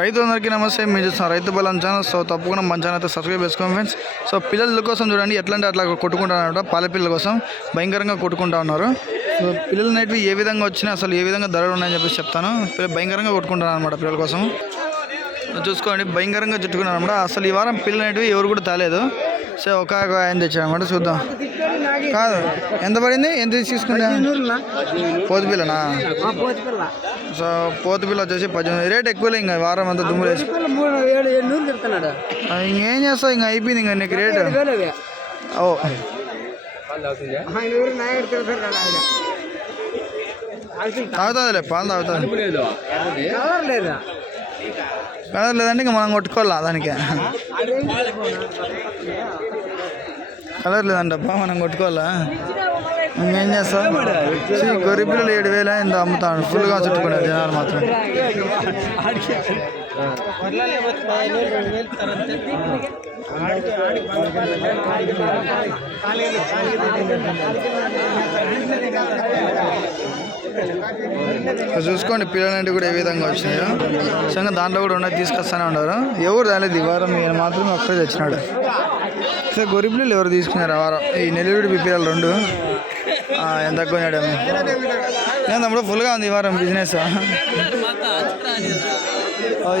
రైతులందరికీ నమస్తే మీరు చూస్తున్నారు రైతు బలం ఛానల్. సో తప్పకుండా మన ఛానల్ అయితే సబ్స్క్రైబ్ చేసుకోండి ఫ్రెండ్స్ సో పిల్లల కోసం చూడండి ఎట్లా అంటే అట్లా కొట్టుకుంటారనమాట పాల పిల్లల కోసం భయంకరంగా కొట్టుకుంటా ఉన్నారు. సో పిల్లలు అనేటివి ఏ విధంగా వచ్చినా అసలు ఏ విధంగా ధరలు ఉన్నాయని చెప్పేసి చెప్తాను. భయంకరంగా కొట్టుకుంటున్నాను అనమాట పిల్లల కోసం. చూసుకోండి భయంకరంగా చుట్టుకున్నారు అనమాట అసలు ఈ వారం పిల్లలు అనేటివి ఎవరు కూడా తాలేదు. సో ఒక ఆయన తెచ్చారనమాట అనమాట చూద్దాం. కాదు. ఎంత పడింది? ఎంత తీసుకుంటా పోతు పిల్లనా సో పోతు పిల్ల వచ్చేసి పద్దెనిమిది. రేట్ ఎక్కువలే ఇంకా వారం అంతా దుమ్ములు వేసి ఇంకేం చేస్తావు? ఇంకా అయిపోయింది ఇంకా నీకు రేట్. ఓ. తాగుతుందిలే పాలు తాగుతుంది. కలర్ లేదా? కలర్ లేదంటే ఇంకా మనం కొట్టుకోవాలా దానికి? కలర్ లేదంటప్ప మనం కొట్టుకోవాలా? ఇంకేం చేస్తావు? గొర్రె పిల్లలు ఏడు వేల ఇంత అమ్ముతాను. ఫుల్గా చుట్టుకునేది జనాలు మాత్రం. చూసుకోండి పిల్లలంటే కూడా ఏ విధంగా వచ్చినాయో. నిజంగా దాంట్లో కూడా ఉన్నది తీసుకొస్తానే ఉన్నారు. ఎవరు రాలేదు ఈ వారం నేను మాత్రం ఒక్కడే తెచ్చినాడు. సో గొరిపిల్లలు ఎవరు తీసుకున్నారు? ఈ నెల్లూరు పిల్లలు రెండు. ఆ, ఎంత కొన్నాడు నేను తమ్ముడు ఫుల్గా ఉంది ఈ వారం బిజినెస్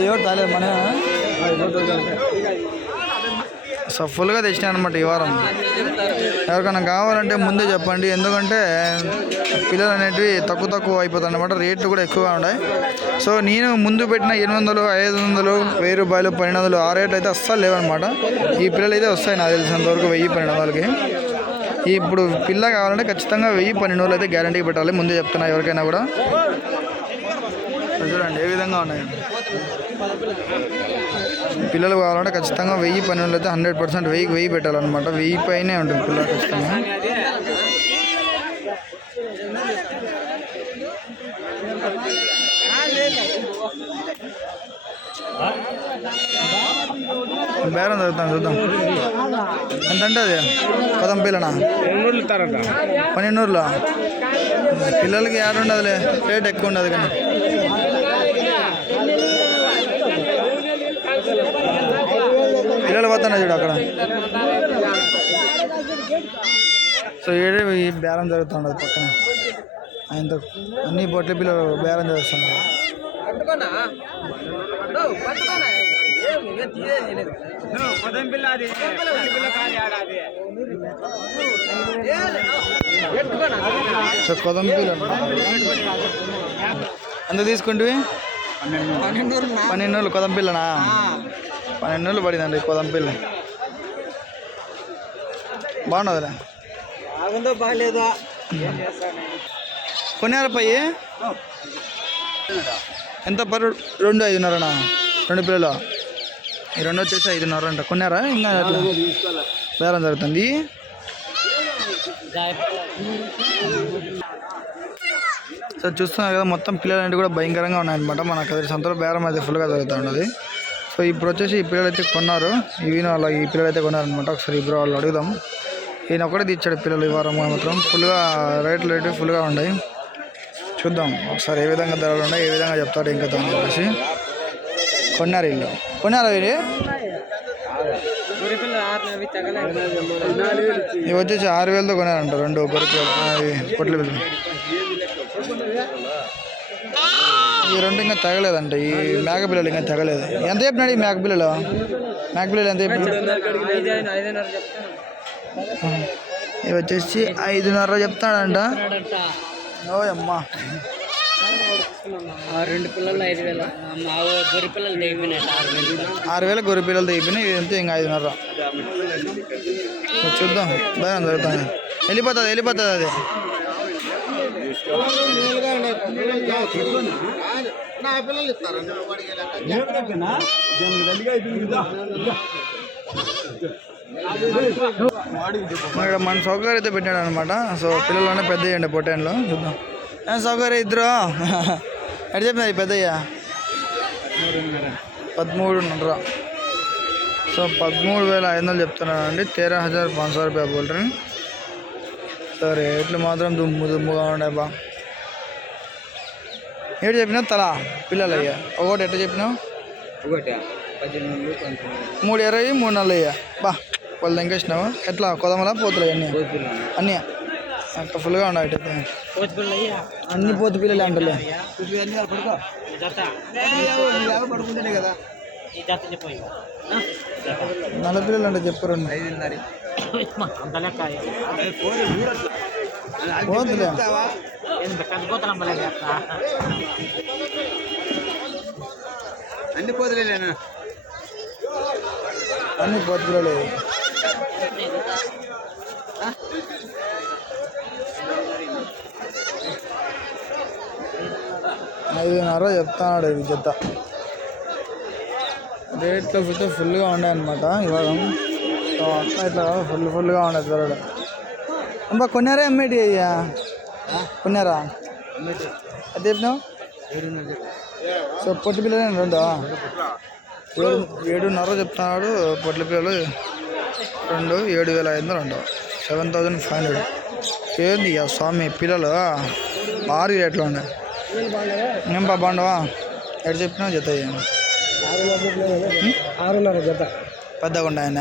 ఎవరు తాలేదు మన సో ఫుల్గా తెచ్చినాయి అనమాట ఈ వారం. ఎవరికైనా కావాలంటే ముందే చెప్పండి. ఎందుకంటే పిల్లలు అనేటివి తక్కువ తక్కువ అయిపోతాయి అనమాట రేట్లు కూడా ఎక్కువగా ఉన్నాయి. సో నేను ముందు పెట్టిన ఎనిమిది వందలు ఐదు వందలు వెయ్యి రూపాయలు పన్నెండు వందలు ఆ రేట్లు అయితే అస్సలు లేవన్నమాట ఈ పిల్లలు అయితే వస్తాయి నాకు తెలిసినంత వరకు వెయ్యి పన్నెండు వందలకి ఇప్పుడు పిల్ల కావాలంటే ఖచ్చితంగా వెయ్యి పన్నెండు వందలు అయితే గ్యారంటీ పెట్టాలి. ముందే చెప్తున్నా ఎవరికైనా కూడా. చూడండి ఏ విధంగా ఉన్నాయి. పిల్లలు కావాలంటే ఖచ్చితంగా వెయ్యి పన్నెండు అయితే హండ్రెడ్ పర్సెంట్ వెయ్యికి వెయ్యి పెట్టాలన్నమాట. వెయ్యి పైనే ఉంటుంది పిల్లలు ఖచ్చితంగా. బేరం జరుగుతాను చూద్దాం. ఎంత అంటే అది? పదం పిల్లనా? పన్నెండులో పిల్లలకి ఏడు ఉండదులే రేట్ ఎక్కువ ఉండదు కానీ. పిల్లలు పోతున్నా చూడు అక్కడ. సో ఏడే ఈ బేరం జరుగుతుండదు పక్కన. ఆయనతో అన్ని పొట్ల పిల్లలు బేరం చేస్తున్నారు సో కొదం పిల్లలు ఎంత తీసుకుంటే పన్నెండు రోజులు కొదం పిల్లనా పన్నెండు రోజులు పడిందండి కొదం పిల్ల. బాగున్నదిలే బాగుందో బాగలేదా కొన్నారు పయ్యి ఎంత పర్ రెండు ఐదున్నరనా? రెండు పిల్లలు. ఈ రెండు వచ్చేసి ఐదున్నర అంట కొన్నారా ఇంకా అట్లా బేరం జరుగుతుంది. సో చూస్తున్నారు కదా మొత్తం పిల్లలు అంటే కూడా భయంకరంగా ఉన్నాయన్నమాట. మన కదిరి సంతలో బేరం అయితే ఫుల్గా జరుగుతూ ఉన్నది. సో ఇప్పుడు వచ్చేసి ఈ పిల్లలు అయితే కొన్నారు. ఇవి వాళ్ళ ఈ పిల్లలు అయితే కొన్నారనమాట ఒకసారి ఇప్పుడు వాళ్ళు అడుగుదాం. ఈయన ఒకటే తెచ్చాడు పిల్లలు ఈ వారం మాత్రం. ఫుల్గా రేట్లు రేటు ఫుల్గా ఉన్నాయి. చూద్దాం. ఒకసారి ఏ విధంగా ధరలు ఉన్నాయి ఏ విధంగా చెప్తాడు ఇంకా అని చెప్పేసి. కొన్నారు వీళ్ళు. కొన్నారా వీళ్ళు? ఇవి వచ్చేసి ఆరు వేలతో కొన్నారంట. రెండు కొరకు పొట్ల పిల్లలు ఈ రెండు ఇంకా తగలేదంట. ఈ మేక పిల్లలు ఇంకా తగలేదు. ఎంత చెప్పినాడు ఈ మేక పిల్లలు? మేక పిల్లలు ఎంత చెప్పినాడు? ఇవి వచ్చేసి ఐదున్నర చెప్తాడంట. ఓ అమ్మా. రెండు పిల్లలు ఐదు వేల. గొర్రె పిల్లలు తెగిపోయినాయి ఆరు వేలు. గొర్రె పిల్లలు తెగిపోయినాయి. అంతే ఇంకా ఐదున్నర? చూద్దాం. బాగా జరుగుతుంది. వెళ్ళిపోతుంది వెళ్ళిపోతుంది అది. ఇక్కడ మన సౌకర్యం అయితే పెట్టాడు అనమాట సో పిల్లలనే పెద్ద అయ్యండి పొట్టేన్లో. చూద్దాం. ఏం సౌకర్యం ఇద్దరు? ఎట్ చెప్పినారు పెద్దయ్యా పెద్దయ్య? పదమూడున్నర. సో పదమూడు వేల ఐదు వందలు చెప్తున్నానండి తేరా హజార్ పాంచ్ సో రూపాయ బోల్ రहे हैं। సో రేట్లు మాత్రం దుమ్ము దుమ్ముగా ఉండే బా. ఏడు చెప్పినావు తల పిల్లలు అయ్యా. ఒకటి ఎట్లా చెప్పినావు? ఒకటి. మూడు ఇరవై మూడు నలభై బా వాళ్ళు ఎంకేసినావు ఎట్లా? కొదమలా పోతులు అన్నీ అన్నీ? అక్క ఫుల్గా ఉన్నాయి అన్ని పోతు పిల్లలు అంటలే. పడుకుంటేనే కదా నల్ల పిల్లలు అంటే చెప్పు రెండు. అంత పోతులే. అన్ని పోతులేనా? అన్ని పోతులు లేదు ఐదున్నర చెప్తాడు ఇది జత. రేట్లు అయితే ఫుల్గా ఉన్నాయన్నమాట ఇవాళ. అట్లా ఇట్లా ఫుల్ ఫుల్గా ఉండేది త్వరలో అంబా కొన్నారే అమ్మేటి అయ్యా? ఉన్నారా అది చెప్పినావు? సో పొట్టి పిల్లలు రెండు. ఏడు ఏడున్నర చెప్తున్నాడు. పొట్ల పిల్లలు రెండు ఏడు వేల ఐదు వందలు రెండు. Seven thousand five hundred. ఏంది ఇక స్వామి పిల్లలు? భారీ రేట్లు ఉన్నాయి. ఏం బా బాగుండవా ఎటు చెప్పినా జత ఆరున్నర జత పెద్దగా ఉన్నాయన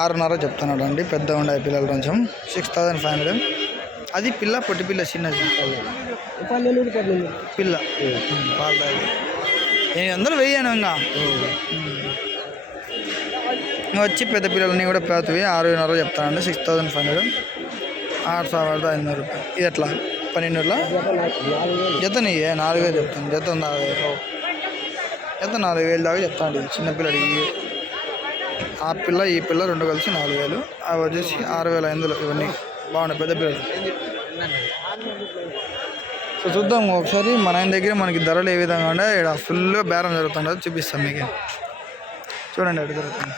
ఆరున్నర చెప్తున్నాడు అండి పెద్దగా ఉన్నాయి పిల్లలు కొంచెం. Six thousand five hundred. అది పిల్ల పొట్టి పిల్ల చిన్నది. పిల్ల. పాలు తాగి ఎనిమిది వందలు వెయ్యాను ఇంకా. వచ్చి పెద్ద పిల్లలని కూడా పెద్దవి ఆరు వేల చెప్తానండి సిక్స్ థౌసండ్ ఫైవ్ హండ్రెడ్ ఆరు సాగుతుంది ఐదు వందల రూపాయలు. ఇది ఎట్లా? పన్నెండులో జతని నాలుగు వేలు చెప్తాను. జత నాలుగు వేలు. జత నాలుగు వేలు దాకా చెప్తాను చిన్నపిల్లడి ఆ పిల్ల ఈ పిల్ల రెండు కలిసి నాలుగు వేలు. అవి వచ్చేసి ఆరు వేల ఐదులో ఇవన్నీ. బాగున్నాయి పెద్ద పిల్లలు సో చూద్దాం ఒకసారి మన ఆయన దగ్గర మనకి ధరలు ఏ విధంగా ఉండే ఇక్కడ ఫుల్గా బేరం జరుగుతుండదు చూపిస్తాం మీకు. చూడండి అడుగు జరుగుతుంది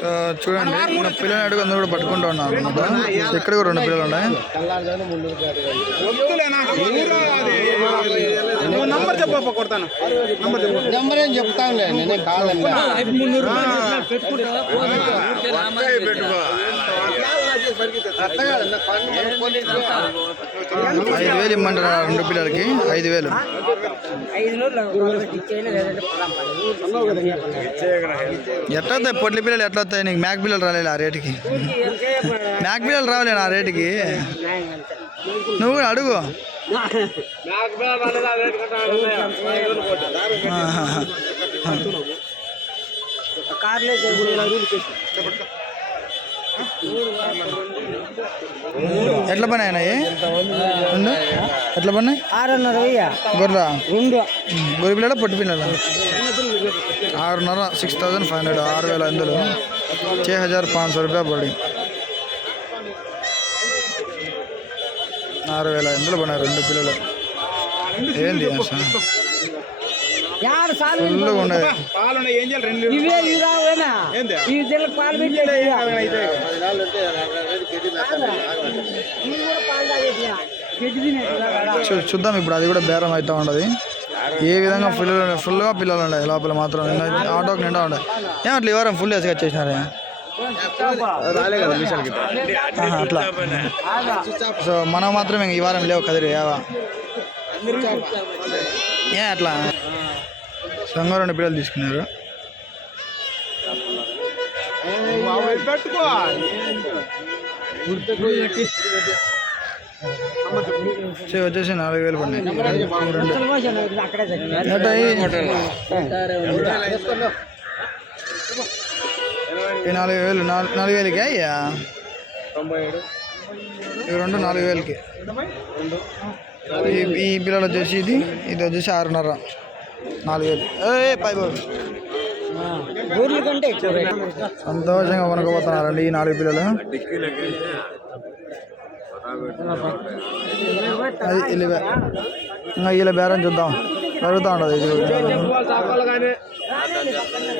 సో చూడండి మన పిల్లలు అడుగు అందరూ కూడా పట్టుకుంటూ ఉన్నారు అనమాట ఇక్కడ కూడా రెండు పిల్లలు ఉన్నాయి. నంబర్ చెప్పప్ప కొడతాను. నంబర్ చెప్పు. నెంబర్ ఏం చెప్తానులే నేనే కాదన్నా. ఐదు వేలు ఇమ్మంటారా రెండు పిల్లలకి? ఐదు వేలు. ఎట్లా వస్తాయి పొట్లి పిల్లలు ఎట్లా వస్తాయి నీకు? మ్యాక్ పిల్లలు రాలేదు ఆ రేటుకి? మ్యాక్ పిల్లలు రావలేను ఆ రేటుకి? నువ్వు కూడా అడుగు. ఆహాహా. ఎట్లా పని అయినాయి రెండు ఎట్లా పని ఆరున్నర వెయ్యి గొర్రె రెండు గొర్రె పిల్లల పొట్టి పిల్లల ఆరున్నర సిక్స్ థౌజండ్ ఫైవ్ హండ్రెడ్ ఆరు వేల ఐదు వందలు छः हज़ार पाँच सौ रुपया पड़ी ఆరు వేల ఐదు వందలు పడినారు రెండు పిల్లలు ఏంది అసలు ఫుల్గా ఉండేది పాలు ఉన్నాయి, ఏం చేయాలి? రెండు ఇవే ఇవి రావేనా ఏంది? ఈ జిల్లా పాలు పెట్టేది అయితే చూ- చూద్దాం ఇప్పుడు అది కూడా బేరం అవుతూ ఉండదు ఏ విధంగా ఫుల్ ఫుల్గా పిల్లలు ఉన్నాయి లోపల మాత్రం. ఆటోకి నిండా ఉన్నాయి ఏం అట్లా ఈ వారం ఫుల్ వేసుకు వచ్చేసినారే అట్లా. సో మనం మాత్రం ఇంక ఈ వారం లేవు కదిరి ఏవా ఏ అట్లా? సంగ రెండు పిల్లలు తీసుకున్నారు. వచ్చేసి నాలుగు వేలు పడినాయి. రెండు ఈ. నాలుగు వేలు నాలుగు వేలకి అయ్యా? ఇవి రెండు నాలుగు వేలకి. ఈ ఈ పిల్లలు వచ్చేసి ఇది ఇది వచ్చేసి ఆరున్నర. నాలుగు వేలు ఏ పై. బాబు ఊర్ల కంటే ఎక్కువ రేట్. సంతోషంగా కొనుక్కోపోతున్నారండి ఈ నాలుగు పిల్లలు. అది ఇలా ఇంకా ఇలా బేరం చూద్దాం. జరుగుతూ ఉంటుంది ఇది కూడా. ఏం చెప్తాడు అవును తీసుకోండి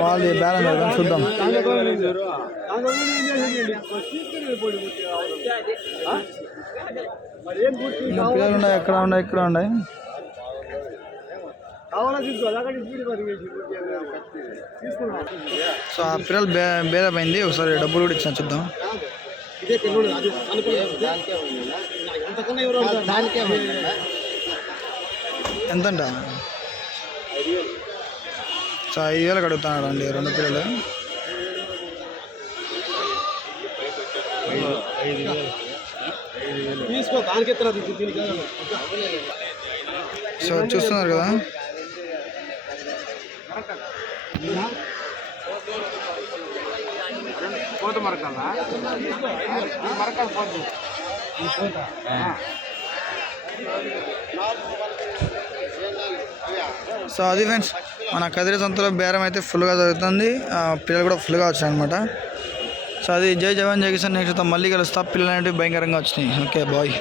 వాళ్ళు ఈ బేరం జరుగుతాం చూద్దాం ఇంకా పిల్లలు ఉన్నాయి ఎక్కడ ఉన్నాయి ఇక్కడ ఉన్నాయి కావాలా తీసుకో అలాగే స్పీడ్ మరి తీసుకున్నా సో ఆ పిల్లలు బే బేరమైంది ఒకసారి డబ్బులు కూడా ఇచ్చిన చూద్దాం ఇదే పిల్లలు అది అంతకన్నా ఎవరు దానికే ఎంతంట? సో ఐదు వేలకు అడుగుతున్నాడు అండి రెండు పిల్లలు సో చూస్తున్నారు కదా. కోట మరకాలా? మరకాల పోదు సో అది ఫ్రెండ్స్ మన కదిరి సంతలో బేరం అయితే ఫుల్గా జరుగుతుంది. ఆ, పిల్లలు కూడా ఫుల్గా వచ్చాయి అనమాట సో అది జై జవాన్ జై కిషన్ నెక్స్ట్ మళ్ళీ కలుస్తా. పిల్లలు అనేవి భయంకరంగా వచ్చినాయి. Okay bye.